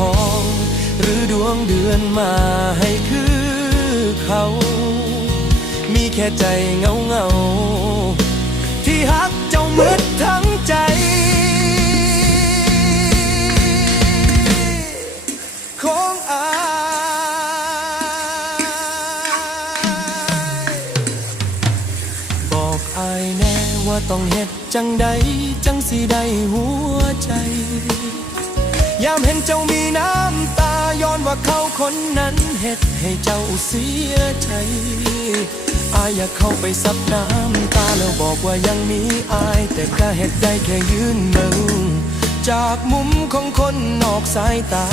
ของ หรือดวงเดือนมาให้คือเขา มีแค่ใจเงาที่ฮักเจ้ามืดทั้งใจของอายบอกอายแน่ว่าต้องเฮ็ดจังใดจังสิได้หัวใจยามเห็นเจ้ามีน้ำตาย้อนว่าเขาคนนั้นเฮ็ดให้เจ้าเสียใจอายอยากเข้าไปซับน้ำตาแล้วบอกว่ายังมีอายแต่ก็เฮ็ดได้แค่ยืนมึงจากมุมของคนนอกสายตา